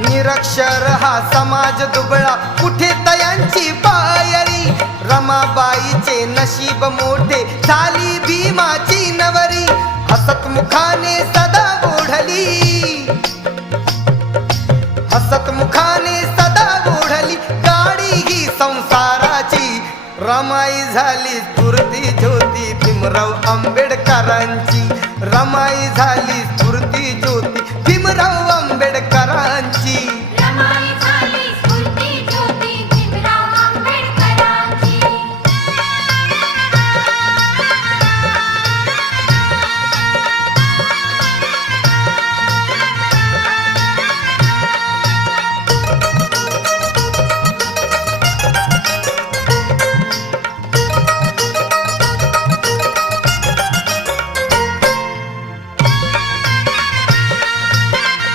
निरक्षर हा समाज दुबळा, कुठे तयांची पायरी. रमाबाईचे नशीब मोठे, झाली भीमाची नवरी. हसत मुखाने सदा ओढली, हसत मुखाने सदा ओढली गाडी ही संसाराची. रमाई झाली स्फूर्ती ज्योती भीमराव आंबेडकरांची. रमाई झाली स्फूर्ती ज्योती भीमराव